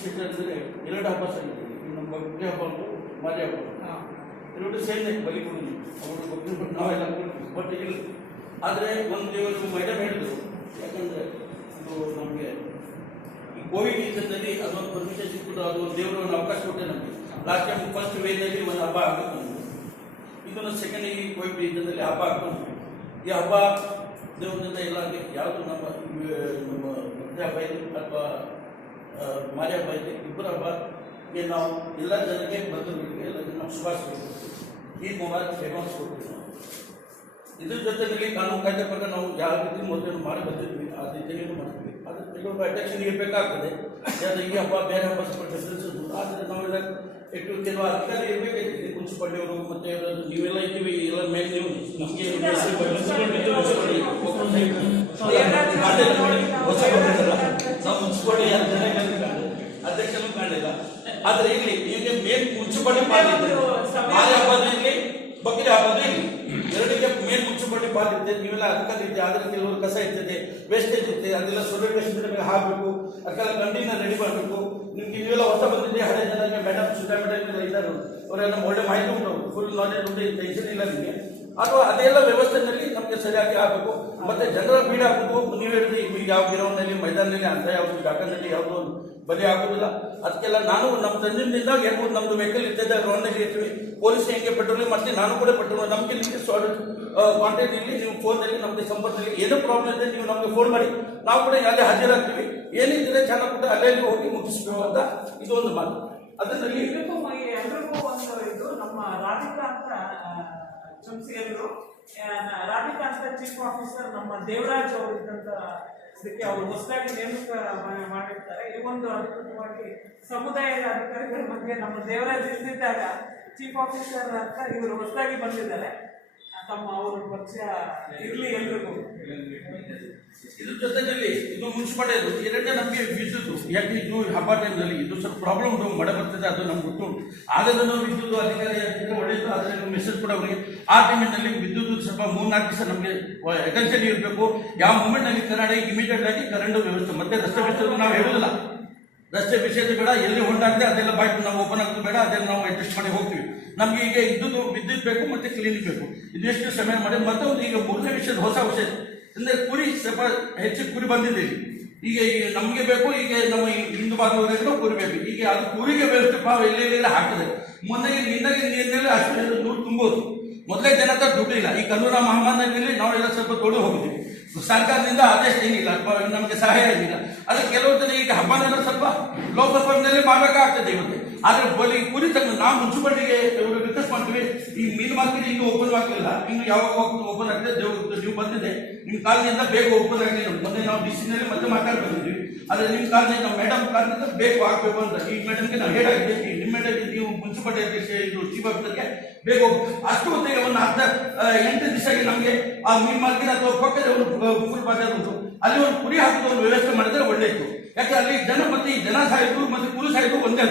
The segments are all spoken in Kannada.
ವಿಶೇಷ ಅಂದರೆ ಎರಡು ಹಬ್ಬ ಸಂಗಿದೆ. ನಮ್ಮ ಭಕ್ತಿ ಹಬ್ಬ ಉಂಟು, ಮಾರಿ ಹಬ್ಬ ಎರಡು ಸೇನೆ ಬಲಿ ಕೊಡುದು ಅವರು ಭಕ್ತಿ ನಾವೆಲ್ಲ ಕೊಡ್ತೀವಿ. ಬಟ್ ಇಲ್ಲಿ ಆದರೆ ಒಂದು ದೇವರು ಮೇಡಮ್ ಹೇಳಿದ್ರು, ಯಾಕಂದರೆ ಇದು ನಮಗೆ ಈ ಕೋವಿಡ್ ಇದರಲ್ಲಿ ಅದೊಂದು ಪರ್ಮಿಷನ್ ಸಿಕ್ಕಿದ್ದು, ಅದು ದೇವರು ಒಂದು ಅವಕಾಶ ಕೊಟ್ಟೆ ನಮಗೆ. ಲಾಸ್ಟ್ ಟೈಮ್ ಫಸ್ಟ್ ವೇನಲ್ಲಿ ಒಂದು ಹಬ್ಬ ಆಗುತ್ತೆ ನಮಗೆ, ಇದನ್ನು ಸೆಕೆಂಡ್ ಈ ಕೋವಿಡ್ ಇದರಲ್ಲಿ ಹಬ್ಬ ಆಗ್ತದೆ. ಈ ಹಬ್ಬ ದೇವರಿಂದ ಎಲ್ಲರಿಗೆ ಯಾವುದು ನಮ್ಮ ಭಕ್ತಿ ಹಬ್ಬ ಇದೆ ಅಥವಾ ಮಾರಿ ಹಬ್ಬ ಇದೆ, ಇಬ್ಬರ ಹಬ್ಬಕ್ಕೆ ನಾವು ಎಲ್ಲ ಜನರಿಗೆ ಬಂಧುಗಳಿಗೆ ಎಲ್ಲರಿಗೆ ನಾವು ಶುಭಾಶಯ ಈ ಮೊಬೈಲ್ ಫೇಮಸ್ ಕೊಡ್ತೀವಿ. ನಾವು ಇದ್ರ ಜೊತೆಯಲ್ಲಿ ಕಾನೂನು ಕಾಯ್ದೆ ಪ್ರಕಾರ ನಾವು ಯಾವ ರೀತಿ ಮೊದಲು ಮಾಡಿ ಬಂದಿದ್ವಿ ಆ ರೀತಿಯಲ್ಲಿ ಮಾಡ್ತೀವಿ. ಅದು ಕೆಲವೊಬ್ಬ ಅಟೆಕ್ಷನ್ ಇರಬೇಕಾಗ್ತದೆ. ಯಾಕಂದರೆ ಈ ಹಬ್ಬ ಬೇರೆ ಹಬ್ಬ ಸ್ವಲ್ಪ ಡಿಫ್ರೆನ್ಸ್ ಉಂಟು. ಆದರೆ ನಾವೆಲ್ಲ ಎಷ್ಟು ಕೆಲವು ಅಧಿಕಾರಿ ಇರಬೇಕಾಗ್ತದೆ, ಮುನ್ಸಿಪಾಲ್ಟಿಯವರು ಮತ್ತು ನೀವೆಲ್ಲ ಇದ್ದೀವಿ, ಎಲ್ಲ ಮೇಲೆ ನೀವು ನಮಗೆ ಹೊಸ ಬಂದಿದ್ದಲ್ಲ, ನಾವು ಮುನ್ಸಿಪಾಲ್ಟಿ ಯಾರು ಜನ ಅಧ್ಯಕ್ಷನೂ ಕಾಣಲಿಲ್ಲ. ಆದರೆ ಇಲ್ಲಿ ಈಗ ಮೇನ್ ಮುನ್ಸಿಪಾಲ್ಟಿ ಪಾಲಿದೆ, ಮಾರಿ ಹಬ್ಬದ ಇಲ್ಲಿ ಬಕ್ರಿ ಹಬ್ಬದ ಇಲ್ಲಿ ಎರಡಿಗೆ ಮೇನ್ ಮುನ್ಸಿಪಾಲ್ಟಿ ಪಾಲ್ ಇರ್ತದೆ. ನೀವೆಲ್ಲ ಅಧಿಕಾರಿ ಇರ್ತದೆ, ಆದರೆ ಕೆಲವರು ಕಸ ಇರ್ತದೆ, ವೇಸ್ಟೇಜ್ ಇರ್ತದೆ, ಅದೆಲ್ಲ ಸೊಲ್ಯೂಷನ್ ಹಾಕಬೇಕು, ಅದಕ್ಕೆಲ್ಲ ಕಂಟೈನರ್ ರೆಡಿ ಮಾಡಬೇಕು. ನಿಮ್ಗೆ ನೀವೆಲ್ಲ ಹೊಸ ಬಂದಿದ್ದೆ, ಹಳೆ ಜನರಿಗೆ ಮೇಡಮ್ ಸುಧಾ ಮೇಡಮ್ ಎಲ್ಲ ಇದ್ದಾರೆ, ಅವರೆಲ್ಲ ಒಳ್ಳೆ ಮಾಹಿತಿ ಉಂಟು, ಫುಲ್ ನಾಲೆಜ್ ಉಂಟು, ಟೆನ್ಷನ್ ಇಲ್ಲ ನಿಮಗೆ. ಅಥವಾ ಅದೆಲ್ಲ ವ್ಯವಸ್ಥೆಯಲ್ಲಿ ನಮಗೆ ಸರಿಯಾಗಿ ಆಗಬೇಕು. ಮತ್ತೆ ಜನರ ಬೀಡ ಆಗಬೇಕು. ನೀವು ಹೇಳಿದ್ರೆ ಈಗ ಯಾವ ಗ್ರೌಂಡ್ನಲ್ಲಿ ಮೈದಾನದಲ್ಲಿ ಅಂತ ಯಾವುದು ಜಾಗದಲ್ಲಿ ಯಾವುದೋ ಬಲಿ ಆಗುವುದಿಲ್ಲ. ಅದಕ್ಕೆಲ್ಲ ನಾನು ನಮ್ಮ ತಂದಿನಿಂದ ಹೇಳ್ಬೋದು, ನಮ್ದು ವೆಹಿಕಲ್ ಇರ್ತದೆ, ಗ್ರೌಂಡ್ನಲ್ಲಿ ಇರ್ತೀವಿ, ಪೊಲೀಸ್ ಹೆಂಗೆ ಪೆಟ್ರೋಲಿಂಗ್ ಮಾಡ್ತೀವಿ, ನಾನು ಕೂಡ ಪೆಟ್ರೋಲ್ ನಮಗೆ ನಿಮಗೆ ಕಾಂಟ್ಯಾಕ್ಟ್ ಇಲ್ಲಿ, ನೀವು ಫೋನಲ್ಲಿ ನಮಗೆ ಸಂಪರ್ಕದಲ್ಲಿ ಏನೋ ಪ್ರಾಬ್ಲಮ್ ಇದೆ ನೀವು ನಮಗೆ ಫೋನ್ ಮಾಡಿ, ನಾವು ಕೂಡ ಅಲ್ಲೇ ಹಾಜರಾಗ್ತೀವಿ. ಏನಿದ್ರೆ ಚೆನ್ನಾಗಿ ಕೂಡ ಅಲ್ಲೇ ಹೋಗಿ ಮುಗಿಸ್ಬೇಕು ಅಂತ ಇದು ಒಂದು ಮಾತು. ಅದರಲ್ಲಿ ಎಲ್ರಿಗೂ ಒಂದು ಇದು ನಮ್ಮ ರಾಧಿಕಾ ಅಂತ ಸಂಸ್ಥೆಯವರು ರಾಧಿಕಾ ಅಂತ ಚೀಫ್ ಆಫೀಸರ್ ನಮ್ಮ ದೇವರಾಜ್ ಅವರು ಇದ್ದಂತ ಇದಕ್ಕೆ ಅವರು ಹೊಸದಾಗಿ ನೇಮಕ ಮಾಡಿರ್ತಾರೆ. ಈ ಒಂದು ಅಧಿಕೃತವಾಗಿ ಸಮುದಾಯದ ಅಧಿಕಾರಿಗಳ ಬಗ್ಗೆ ನಮ್ಮ ದೇವರಾಜ್ ಇದ್ದಿದ್ದಾಗ ಚೀಫ್ ಆಫೀಸರ್ ಅಂತ ಇವರು ಹೊಸದಾಗಿ ಬಂದಿದ್ದಾರೆ. ತಮ್ಮ ಅವರ ಪರಿಚಯ ಇರಲಿ ಎಲ್ರಿಗೂ. ಇದ್ರ ಜೊತೆಯಲ್ಲಿ ಇದು ಮುನ್ಸಿಪಾಲಿಟಿ ಎರಡನೇ ನಮಗೆ ವಿದ್ಯುತ್, ಯಾಕೆ ಇದು ಹಬ್ಬ ಟೈಮ್ನಲ್ಲಿ ಇದು ಸ್ವಲ್ಪ ಪ್ರಾಬ್ಲಮ್ ಉಂಟು, ಮಳೆ ಬರ್ತದೆ, ಅದು ನಮ್ಗೆ ಗೊತ್ತು. ಆದರೆ ನಾವು ವಿದ್ಯುತ್ ಅಧಿಕಾರಿ ಒಳ್ಳೆಯದು, ಆದರೆ ಮೆಸೇಜ್ ಕೂಡ ಅವರಿಗೆ ಆ ಟೈಮಿನಲ್ಲಿ ವಿದ್ಯುತ್ ಸ್ವಲ್ಪ 3-4 ದಿವಸ ನಮಗೆ ಅಟೆನ್ಷನ್ ಇರಬೇಕು. ಯಾವ ಮೂಮೆಂಟ್ನಲ್ಲಿ ಕನ್ನಡ ಇಮಿಡಿಯೇಟ್ ಆಗಿ ಕರೆಂಟ್ ವ್ಯವಸ್ಥೆ, ಮತ್ತೆ ರಸ್ತೆ ವಿಷಯ ನಾವು ಹೇಳೋದಿಲ್ಲ, ರಸ್ತೆ ವಿಷಯದ ಬೇಡ, ಎಲ್ಲಿ ಹೊಂದಾಗಿದೆ ಅದೆಲ್ಲ ಬಾಯ್ತು ನಾವು ಓಪನ್ ಆಗ್ತದೆ ಬೇಡ, ಅದೆಲ್ಲ ನಾವು ಅಡ್ಜಸ್ಟ್ ಮಾಡಿ ಹೋಗ್ತೀವಿ. ನಮಗೆ ಈಗ ಇದ್ದು ವಿದ್ಯುತ್ ಬೇಕು ಮತ್ತು ಕ್ಲೀನಿಕ್ ಬೇಕು, ಇದೆಷ್ಟು ಸಮಯ ಮಾಡಿ. ಮತ್ತೊಂದು ಈಗ 3ನೇ ವಿಷಯದ ಹೊಸ ವಿಷಯ ಅಂದರೆ ಕುರಿ ಸ್ವಲ್ಪ ಹೆಚ್ಚು ಕುರಿ ಬಂದಿದೆ ಈಗ ನಮಗೆ ಬೇಕು. ಈಗ ನಮ್ಮ ಹಿಂದೂ ಭಾಗದವರೆಗೂ ಕುರಿ ಬೇಕು. ಈಗ ಅದು ಕುರಿಗೆ ವ್ಯವಸ್ಥೆ ಭಾವ ಎಲ್ಲೆಲ್ಲ ಹಾಕಿದೆ. ಮೊನ್ನೆ ನಿನ್ನಾಗೆ ನೀರಿನಲ್ಲಿ ಅಷ್ಟು ನೀರು ತುಂಬೋದು. ಮೊದಲೇ ಜನ ಹತ್ರ ದುಡ್ಡು ಇಲ್ಲ. ಈ ಕರೋನಾ ಮಹಾಮಾರಿಯಲ್ಲಿ ನಾವೆಲ್ಲ ಸ್ವಲ್ಪ ತೊಡೆ ಹೋಗಿದ್ದೀವಿ. ಸರ್ಕಾರದಿಂದ ಆದೇಶ ಏನಿಲ್ಲ, ನಮಗೆ ಸಹಾಯ ಏನಿಲ್ಲ. ಅದಕ್ಕೆ ಕೆಲವು ಜನ ಈಗ ಹಬ್ಬನೆಲ್ಲ ಸ್ವಲ್ಪ ಲೋ ಪ್ರೊಫೈಲ್ನಲ್ಲಿ ಮಾಡಬೇಕಾಗ್ತದೆ ಇವತ್ತು. ಆದರೆ ಬಲಿ ಕುರಿ ತಂದು ನಾವು ಮುನ್ಸಿಪಾಲಿಟಿಗೆ ರಿಕ್ವೆಸ್ಟ್ ಮಾಡ್ತೀವಿ, ಈ ಮೀನು ಮಾರ್ಕೆಟ್ ಇನ್ನೂ ಓಪನ್ ಆಗಲಿಲ್ಲ, ಇನ್ನು ಯಾವಾಗ ಓಪನ್ ಆಗ್ತದೆ ನೀವು ಬಂದಿದೆ, ನಿಮ್ಮ ಕಾಲನಿಂದ ಬೇಗ ಓಪನ್ ಆಗಲಿಲ್ಲ. ಮೊನ್ನೆ ನಾವು ಡಿಸಿನಲ್ಲಿ ಮತ್ತೆ ಮಾತಾಡಿ ಬಂದಿದ್ವಿ, ಆದರೆ ನಿಮ್ಮ ಕಾಲನಿಂದ ಮೇಡಮ್ ಕಾಲನಿಂದ ಬೇಗ ಆಗಬೇಕು ಅಂತ ಈ ಮೇಡಮ್ಗೆ ನಾವು ಹೇಳಾಗಿದೆ. ನಿಮ್ಮ ಮೇಡಮ್ ನೀವು ಮುನ್ಸಿಪಾಲಿಟಿ ಅಧ್ಯಕ್ಷ ಇದು ಚೀಫ್ ಆಫೀಸರ್ಗೆ ಬೇಗ ಅಷ್ಟು ಹೊತ್ತಿಗೆ ಒಂದು 8 ದಿವಸಕ್ಕೆ ನಮಗೆ ಆ ಮೀನು ಮಾರ್ಕೆಟ್ ಅಥವಾ ಪಕ್ಕದ ಒಂದು ಫುಲ್ ಬಾಜಾರ್ ಉಂಟು, ಅಲ್ಲಿ ಒಂದು ಕುರಿ ಹಾಕಿದ ಒಂದು ವ್ಯವಸ್ಥೆ ಮಾಡಿದ್ರೆ ಒಳ್ಳೆಯಿತ್ತು. ಯಾಕೆ ಅಲ್ಲಿ ಜನ ಮತ್ತೆ ಈ ಜನ ಸಾಯಿತು ಮತ್ತು ಕುರಿ ಸಾಯಿತು ಒಂದೇ.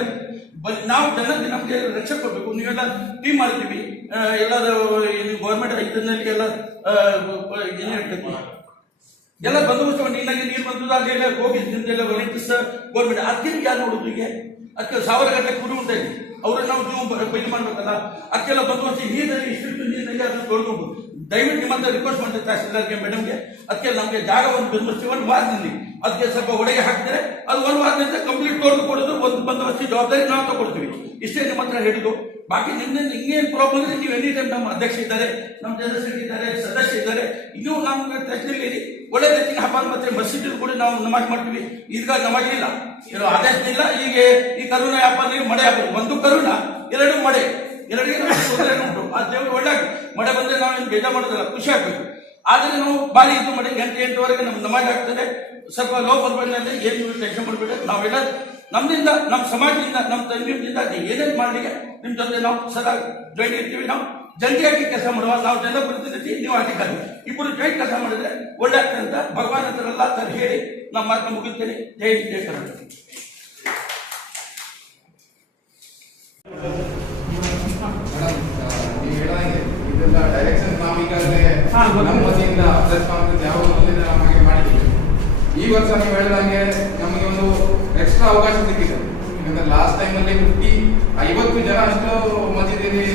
ನಾವು ಜನಕ್ಕೆ ನಮಗೆ ರಕ್ಷಣೆ ಕೊಡಬೇಕು. ನೀವೆಲ್ಲ ಟೀಮ್ ಮಾಡ್ತೀವಿ, ಎಲ್ಲರೂ ಗೌರ್ಮೆಂಟ್ ಇದನ್ನಲ್ಲಿ ಎಲ್ಲ ಏನು ಹೇಳ್ತೀವಿ, ಎಲ್ಲ ಬಂದೋಬಸ್ತ ನೀನಾಗಿ ನೀರು ಬಂದದ್ದು ಅಲ್ಲೆಲ್ಲ ಹೋಗಿ ನಿಮ್ದೆಲ್ಲ ವಾಲಂಟಿಯರ್ಸ್ ಗೌರ್ಮೆಂಟ್ ಅದಕ್ಕೆ ಯಾರು ನೋಡುದು. ಈಗ ಅದಕ್ಕೆ 1000 ಗಂಟೆ ಕುರಿ ಉಂಟು, ಅವ್ರನ್ನ ನಾವು ಇದು ಮಾಡ್ಬೇಕಲ್ಲ. ಅದಕ್ಕೆಲ್ಲ ಬಂದೋಬಸ್ತ ನೀರಿನಲ್ಲಿ ಇಷ್ಟು ನೀರಿನಲ್ಲಿ ಅದನ್ನು ತೊಳ್ಕೊಂಡು ದಯವಿಟ್ಟು ನಿಮ್ಮ ಹತ್ರ ರಿಕ್ವೆಸ್ಟ್ ಮಾಡ್ತೀವಿ ತಹಸೀಲ್ದಾರ್ಗೆ ಮೇಡಮ್ಗೆ. ಅದಕ್ಕೆ ನಮಗೆ ಜಾಗ ಒಂದು ಬಂದೋಬಸ್ತಿ 1 ವಾರದಲ್ಲಿ ಅದಕ್ಕೆ ಸ್ವಲ್ಪ ಒಳಗೆ ಹಾಕಿದ್ರೆ ಅದು 1 ವಾರದಿಂದ ಕಂಪ್ಲೀಟ್ ತೊಳೆದು ಕೊಡೋದು ಒಂದು ಬಂದೋಬಸ್ತಿ ಜವಾಬ್ದಾರಿ ನಾವು ತಗೊಳ್ತೀವಿ. ಇಷ್ಟೇ ನಿಮ್ಮ ಹತ್ರ ಹಿಡಿದು. ಬಾಕಿ ನಿಮ್ಮಿಂದ ಹಿಂಗೇನು ಪ್ರಾಬ್ಲಮ್ ಇದೆ ನೀವು ಎನಿ ಟೈಮ್ ನಮ್ಮ ಅಧ್ಯಕ್ಷ ಇದ್ದಾರೆ, ನಮ್ಮ ಜನರಲ್ ಇದ್ದಾರೆ, ಸದಸ್ಯ ಇದ್ದಾರೆ, ಇನ್ನೂ ನಮ್ಗೆ ತಹಸೀಲ್ದಾರಿ ಒಳ್ಳೆ ರೀತಿಯ ಹಬ್ಬ ಮತ್ತೆ ಮಸೀದಿ ಕೂಡ ನಾವು ನಮಾಜ್ ಮಾಡ್ತೀವಿ. ಈಗ ನಮಾಜ್ ಇಲ್ಲ, ಏನೋ ಆದೇಶ ಇಲ್ಲ. ಈಗ ಈ ಕರೋನಾ ಹಬ್ಬದಲ್ಲಿ ಮಳೆ ಆಗ್ಬೋದು, ಒಂದು ಕರೋನಾ 2 ಮಳೆ, ಎರಡಿಗೆ ತೊಂದರೆ ಉಂಟು. ಆ ದೇವರು ಒಳ್ಳೆ ಮಳೆ ಬಂದರೆ ನಾವು ಏನು ಬೇಜಾರು ಮಾಡೋದಿಲ್ಲ, ಖುಷಿ ಆಗ್ಬೇಕು. ಆದರೆ ನಾವು ಭಾರಿ ಇದು ಮಾಡಿ 8-8ವರೆಗೆ ನಮ್ಮ ನಮಾಜ್ ಆಗ್ತದೆ. ಸ್ವಲ್ಪ ಲೋ ಪ್ರೊಫೈಲ್ನಲ್ಲಿ ಏನು ಟೆನ್ಷನ್ ಮಾಡಬೇಡ. ನಾವೆಲ್ಲ ನಮ್ಮಿಂದ, ನಮ್ಮ ಸಮಾಜದಿಂದ, ನಮ್ಮ ತಂಗಿಯಿಂದ ಏನೇನು ಮಾಡಲಿಕ್ಕೆ ನಿಮ್ಮ ಜೊತೆ ನಾವು ಸದಾ ಜಾಯಿನ್ ಇರ್ತೀವಿ. ನಾವು ಜಂಟಿಯಾಗಿ ಕೆಲಸ ಮಾಡುವ, ನಾವು ಜನಪ್ರತಿನಿಧಿ, ನೀವು ಅಧಿಕಾರಿ, ಇಬ್ಬರು ಜಾಯಿನ್ ಕೆಲಸ ಮಾಡಿದ್ರೆ ಒಳ್ಳೆ ಆಗ್ತದೆ ಅಂತ ಭಗವಾನ್ ಹತ್ರಲ್ಲ ಅಂತ ಹೇಳಿ ನಮ್ಮ ಮಾತನ್ನು ಮುಗಿಸ್ತೇನೆ. ಜೈ ಜಯ ಕರ್ನಾಟಕ. ಇದೆಲ್ಲ ಡೈರೆಕ್ಷನ್ ನಾವೀಗಾಗಲೇ ನಮ್ಮ ವತಿಯಿಂದ ಪ್ರೆಸ್ ಕಾನ್ಫರೆನ್ಸ್ ಯಾವ ಮೊದಲಿಂದ ನಮಗೆ ಮಾಡಿದ್ದೀವಿ. ಈ ವರ್ಷ ನೀವು ಹೇಳಿದಂಗೆ ನಮಗೆ ಒಂದು ಎಕ್ಸ್ಟ್ರಾ ಅವಕಾಶ ಸಿಕ್ಕಿದೆ. ಯಾಕಂದ್ರೆ ಲಾಸ್ಟ್ ಟೈಮಲ್ಲಿ 50 ಜನ ಅಷ್ಟು ಮಸೀದಿಯಲ್ಲಿ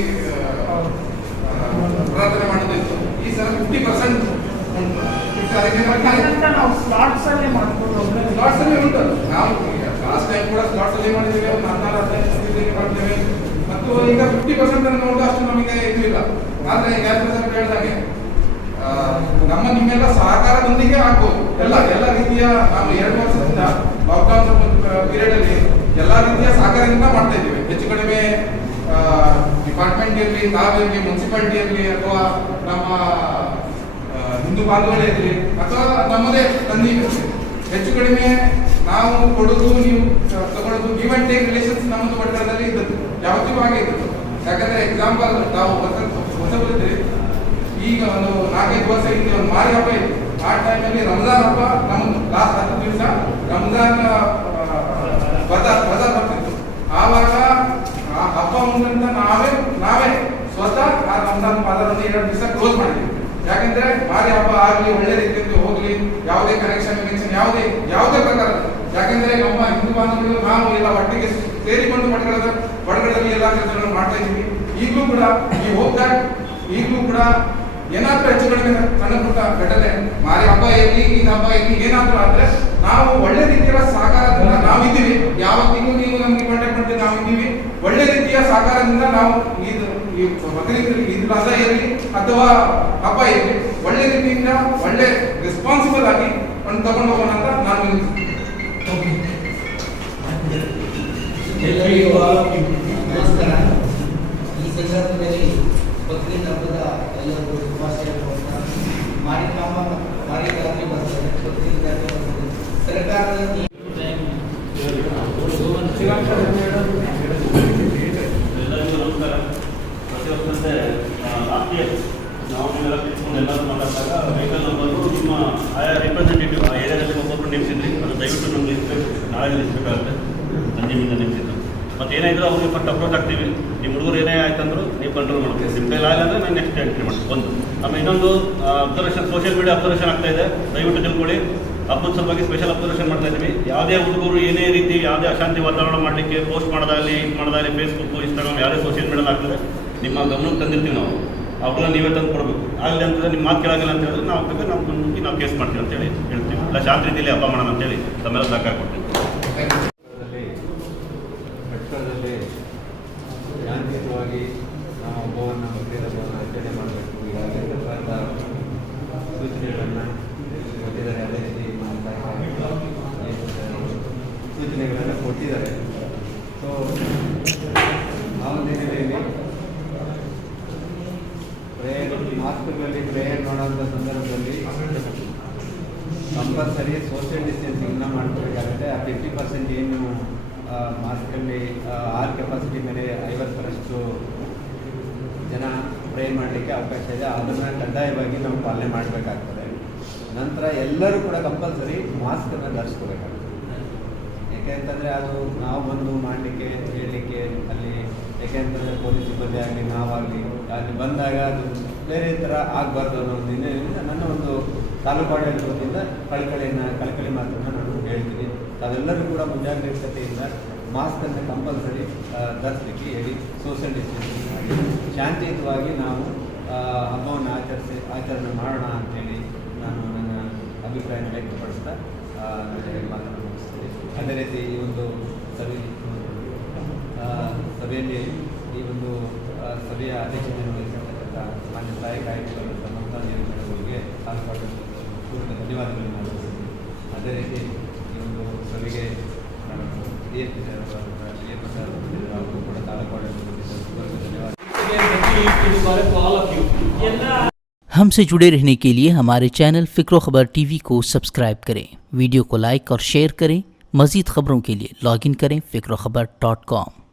ಪ್ರಾರ್ಥನೆ ಮಾಡೋದಿತ್ತು. ಈ ಸಲ 50% ಉಂಟು. ಅದಕ್ಕೆ ಹಾಗಂತ ನಾವು ಸ್ಲಾಟ್ಸ್ ಅಲ್ಲೇ ಮಾಡ್ಕೊಂಡು ಸ್ಲಾಟ್ಸ್ ಅಲ್ಲಿ ಉಂಟು. ನಾವು ಲಾಸ್ಟ್ ಟೈಮ್ ಕೂಡ ಸ್ಲಾಟ್ಸ್ ಅಲ್ಲಿ ಮಾಡಿದ್ದೇವೆ, ಒಂದು 14-15 ಮಾಡ್ತೇವೆ. ಮತ್ತು ಈಗ 50% ಅನ್ನು ನೋಡುವ ಅಷ್ಟು ನಮಗೆ ಇದು ಇಲ್ಲ. ಆದ್ರೆ ಈಗ ಹೇಳಿದಾಗೆ ನಮ್ಮ ನಿಮ್ಮೆಲ್ಲ ಸಹಕಾರದೊಂದಿಗೆ ಆಗ್ಬೋದು. ಎಲ್ಲ ರೀತಿಯ ನಾವು 2 ವರ್ಷದಿಂದ ಲಾಕ್ಡೌನ್ ಪೀರಿಯಡ್ ಅಲ್ಲಿ ಎಲ್ಲಾ ರೀತಿಯ ಸಹಕಾರದಿಂದ ಮಾಡ್ತಾ ಇದ್ದೀವಿ. ಹೆಚ್ಚು ಕಡಿಮೆ ಡಿಪಾರ್ಟ್ಮೆಂಟ್ ಇರಲಿ, ನಾವಿರಲಿ, ಮುನ್ಸಿಪಾಲಿಟಿ ಇರಲಿ, ಅಥವಾ ನಮ್ಮ ಹಿಂದೂ ಬಾಂಧವರೇ ಇರಲಿ, ಅಥವಾ ನಮ್ಮದೇ ತಂದಿ ಹೆಚ್ಚು ಕಡಿಮೆ ನಾವು ಕೊಡೋದು, ನೀವು ತಗೊಳ್ಳೋದು, ಗಿವ್ ಅಂಡ್ ಟೇಕ್ ರಿಲೇಷನ್ಸ್ ನಮ್ಮದು ಪಟ್ಟಣದಲ್ಲಿ ಇದ್ದದ್ದು ಯಾವತ್ತಿಗೂ ಹಾಗೆ ಇದ್ದದ್ದು. ಯಾಕಂದ್ರೆ ಎಕ್ಸಾಂಪಲ್ ನಾವು ಹೊಸಬರಿದ್ರಿ, ಈಗ ಒಂದು 4-5 ವರ್ಷ ಹಿಂದೆ ಒಂದು ಮಾರಿ ಹಬ್ಬ ಇತ್ತು. ಆ ಟೈಮಲ್ಲಿ ರಂಜಾನ್ ಹಬ್ಬ ನಮ್ಮದು ಲಾಸ್ಟ್ 10 ದಿವಸ ರಂಜಾನ್ ಬಜಾರ್ ಬರ್ತಿತ್ತು. ಆವಾಗ ಆ ಹಬ್ಬ ಮುಂದಂತ ನಾವೇ ಸ್ವತಃ ಆ ರಂಜಾನ್ ಬಾಜಾರನ್ನು 2 ದಿವಸ ಕ್ಲೋಸ್ ಮಾಡಿದ್ವಿ. ಯಾಕಂದ್ರೆ ಮಾರಿ ಹಬ್ಬ ಆಗಲಿ, ಒಳ್ಳೆ ರೀತಿಯಿಂದ ಹೋಗ್ಲಿ, ಯಾವುದೇ ಕನೆಕ್ಷನ್ ಯಾವುದೇ ಪ್ರಕಾರ. ಯಾಕಂದ್ರೆ ನಮ್ಮ ಹಿಂದೂ ಬಾಂಧವರು ನಾವು ಎಲ್ಲ ಒಟ್ಟಿಗೆ ಸೇರಿಕೊಂಡು ಪಡಗಡದಲ್ಲಿ ಎಲ್ಲ ಕೆಲಸಗಳನ್ನು ಮಾಡ್ತಾ ಇದ್ದೀವಿ. ಈಗಲೂ ಕೂಡ ಈಗಲೂ ಕೂಡ ಏನಾದ್ರೂ ಹೆಚ್ಚು ಕಡಿಮೆ ಸಣ್ಣ ಪುಟ್ಟ ಘಟನೆ, ಮಾರಿ ಹಬ್ಬ ಇರಲಿ, ಈದ್ ಹಬ್ಬ ಇರಲಿ, ಏನಾದ್ರೂ ಆದ್ರೆ ನಾವು ಒಳ್ಳೆ ರೀತಿಯ ಸಹಕಾರದಿಂದ ನಾವಿದ್ದೀವಿ. ಯಾವತ್ತಿಗೂ ನೀವು ನಮ್ಗೆ ಕಾಂಟ್ಯಾಕ್ಟ್ ಮಾಡ್ತೀವಿ, ನಾವಿದ್ದೀವಿ. ಒಳ್ಳೆ ರೀತಿಯ ಸಹಕಾರದಿಂದ ನಾವು ಇದು ರಜಾ ಇರಲಿ ಅಥವಾ ಹಬ್ಬ ಇರಲಿ, ಒಳ್ಳೆ ರೀತಿಯಿಂದ ಒಳ್ಳೆ ರೆಸ್ಪಾನ್ಸಿಬಲ್ ಆಗಿ ತಗೊಂಡು ಹೋಗೋಣ ಅಂತ ನಾನು ಎಲ್ಲರಿಗೂ ನಮಸ್ಕಾರ. ಈ ಸಂದರ್ಭದಲ್ಲಿ ಬಕ್ರೀದ್ ಹಬ್ಬದ ಎಲ್ಲರಿಗೂ ಶುಭಾಶಯಗಳು. ಮಾರಿ ಜಾತ್ರೆ ಬರ್ತದೆ, ಬಕ್ರೀದ್ ಜಾತ್ರೆ ಬರ್ತದೆ. ಸರ್ಕಾರದ ಎಲ್ಲರಿಗೂ ನಮಸ್ಕಾರ. ಪ್ರತಿ ವರ್ಷದಂತೆ ಲಾಸ್ಟ್ ಇಯರ್ ನಾವು ನೀವೆಲ್ಲ ತಿಳ್ಕೊಂಡು ಎಲ್ಲರೂ ಮಾತಾಡಿದಾಗ ವೆಹಿಕಲ್ ನಂಬರು ನಿಮ್ಮ ಆಯಾ ರಿಪ್ರೆಸೆಂಟೇಟಿವ್ ಆ ಏರಿಯಾದಲ್ಲಿ ಒಬ್ಬೊಬ್ಬರು ನೇಮಿಸಿದ್ರಿ. ಅದು ದಯವಿಟ್ಟು ನಮ್ಗೆ ಇನ್ಸ್ಪೆಕ್ಟ್ ನಾಳೆ ನಿಲ್ಲಿಸಬೇಕಾಗುತ್ತೆ, ಸಂಜೆಯಿಂದ ನೇಮಿಸಿದ್ದು. ಮತ್ತು ಏನಾದರೂ ಅವ್ರಿಗೆ ಫಸ್ಟ್ ಅಪ್ರೋಚ್ ಆಗ್ತೀವಿ. ನಿಮ್ಮ ಹುಡುಗರು ಏನೇ ಆಯ್ತಂದ್ರು ನೀವು ಕಂಟ್ರೋಲ್ ಮಾಡ್ತೀವಿ. ನಿಮ್ಮ ಕೈಲಿ ಆಗಲ್ಲ ಅಂದರೆ ನಾನು ನೆಕ್ಸ್ಟ್ ಎಂಟ್ರಿ ಮಾಡ್ತೀವಿ. ಒಂದು ಆಮೇಲೆ ಇನ್ನೊಂದು ಅಬ್ಸರ್ವೇಷನ್, ಸೋಷಿಯಲ್ ಮೀಡಿಯಾ ಅಬ್ಸರ್ವೇಷನ್ ಆಗ್ತಾ ಇದೆ. ದಯವಿಟ್ಟು ತಿಳ್ಕೊಳ್ಳಿ. ಹಬ್ಬದ ಸಲುವಾಗಿ ಸ್ಪೆಷಲ್ ಅಬ್ಸರ್ವೇಷನ್ ಮಾಡ್ತಾ ಇದ್ದೀವಿ. ಯಾವುದೇ ಹುಡುಗರು ಏನೇ ರೀತಿ ಯಾವುದೇ ಅಶಾಂತಿ ವಾತಾವರಣ ಮಾಡಲಿಕ್ಕೆ ಪೋಸ್ಟ್ ಮಾಡೋದಾಗಲಿ, ಫೇಸ್ಬುಕ್ಕು, ಇನ್ಸ್ಟಾಗ್ರಾಮ್ ಯಾವುದೇ ಸೋಷಿಯಲ್ ಮೀಡಿಯಾದಲ್ಲಿ ಆಗ್ತದೆ ನಿಮ್ಮ ಗಮನಕ್ಕೆ ತಂದಿರ್ತೀವಿ. ನಾವು ಅವ್ರನ್ನ ನೀವೇ ತಂದು ಕೊಡಬೇಕು. ಆಗಲಿ ಅಂತಂದರೆ ನಿಮ್ಮ ಮಾತು ಕೇಳಾಗಿಲ್ಲ ಅಂತ ಹೇಳಿದ್ರೆ ನಾವು ಬೇಕಾದ್ರೆ ನಾವು ಕೇಸ್ ಮಾಡ್ತೀವಿ ಅಂತೇಳಿ ಹೇಳ್ತೀವಿ. ಇಲ್ಲ ಶಾಂತ ರೀತಿಯಲ್ಲಿ ಹಬ್ಬ ಮಾಡೋಣ ಅಂತೇಳಿ ತಮ್ಮೆಲ್ಲ ಸಹಕಾರ ಕೊಡ್ತೀವಿ. ಭಟ್ಕಳದಲ್ಲಿ ಶಾಂತಿಯುತವಾಗಿ ನಾವು ಹಬ್ಬವನ್ನು ಬಕ್ರೀದ್ ಹಬ್ಬವನ್ನು ಆಚರಣೆ ಮಾಡಬೇಕು. ಈಗಾಗಲೇ ಸರ್ಕಾರದ ಸೂಚನೆಗಳನ್ನು ಕೊಟ್ಟಿದ್ದಾರೆ. ಅದೇ ರೀತಿ ಸೂಚನೆಗಳನ್ನು ಕೊಟ್ಟಿದ್ದಾರೆ. ಸೊ ಆ ಒಂದು ಹಿನ್ನೆಲೆಯಲ್ಲಿ ಮಾಸ್ಕ್ಗಳಲ್ಲಿ ಪ್ರೇಯರ್ ಮಾಡೋಂಥ ಸಂದರ್ಭದಲ್ಲಿ ಕಂಪಲ್ಸರಿ ಸೋಷಿಯಲ್ ಡಿಸ್ಟೆನ್ಸಿಂಗ್ನ ಮಾಡ್ಕೋಬೇಕಾಗುತ್ತೆ. ಆ 50% ಏನು ಮಾಸ್ಕಲ್ಲಿ ಆರ್ ಕೆಪಾಸಿಟಿ ಮೇಲೆ 50% ಜನ ಪ್ರೇ ಮಾಡಲಿಕ್ಕೆ ಅವಕಾಶ ಇದೆ. ಅದನ್ನು ಕಡ್ಡಾಯವಾಗಿ ನಾವು ಪಾಲನೆ ಮಾಡಬೇಕಾಗ್ತದೆ. ನಂತರ ಎಲ್ಲರೂ ಕೂಡ ಕಂಪಲ್ಸರಿ ಮಾಸ್ಕನ್ನು ಧರಿಸ್ಕೋಬೇಕಾಗ್ತದೆ. ಯಾಕೆಂತಂದರೆ ಅದು ನಾವು ಬಂದು ಮಾಡಲಿಕ್ಕೆ ಹೇಳಲಿಕ್ಕೆ ಅಲ್ಲಿ, ಯಾಕೆಂತಂದರೆ ಪೊಲೀಸ್ ಸಿಬ್ಬಂದಿ ಆಗಲಿ ನಾವಾಗಲಿ ಅಲ್ಲಿ ಬಂದಾಗ ಅದು ಬೇರೆ ಥರ ಆಗಬಾರ್ದು ಅನ್ನೋ ಒಂದು ಹಿನ್ನೆಲೆಯಿಂದ ನನ್ನ ಒಂದು ತಾಲೂಕು ಆಡಳಿತದಿಂದ ಕಳಕಳಿ ಮಾತನ್ನು ನಾನು ಹೇಳ್ತೀನಿ. ತಾವೆಲ್ಲರೂ ಕೂಡ ಮುಂಜಾಗ್ರತೆಯಿಂದ ಮಾಸ್ಕನ್ನು ಕಂಪಲ್ಸರಿ ಧರಿಸಲಿಕ್ಕೆ ಹೇಳಿ ಸೋಷಿಯಲ್ ಡಿಸ್ಟೆನ್ಸಿಂಗ್ ಮಾಡಿ ಶಾಂತಿಯುತವಾಗಿ ನಾವು ಹಬ್ಬವನ್ನು ಆಚರಣೆ ಮಾಡೋಣ ಅಂತೇಳಿ ನಾನು ನನ್ನ ಅಭಿಪ್ರಾಯನ ವ್ಯಕ್ತಪಡಿಸ್ತಾ ಮಾತನ್ನು ಮುಗಿಸ್ತೀನಿ. ಅದೇ ರೀತಿ ಈ ಒಂದು ಸಭೆಯಲ್ಲಿ ಈ ಒಂದು ಸಭೆಯ ಅಧ್ಯಕ್ಷತೆಯನ್ನು ವಹಿಸಿರ್ತಕ್ಕಂಥ ಮಾನ್ಯ ಸಹಾಯಕ ಆಯುಕ್ತರಾದಂಥ ಮಮತಾ ಅವರಿಗೆ ತಾಲೂಕು ಪೂರ್ವಕ ಧನ್ಯವಾದಗಳನ್ನು ಮಾಡಿದ್ದೀನಿ. ಅದೇ ರೀತಿ ಈ ಒಂದು ಸಭೆಗೆ ಅವರು ಕೂಡ ತಾಲೂಕು ಧನ್ಯವಾದ. हमसे जुड़े रहने के लिए हमारे चैनल फ़िक्र खबर टीवी को सब्सक्राइब करें, वीडियो को लाइक और शेयर करें। मज़ीद खबरों के लिए लॉगिन करें फ़िक्रखबर.com।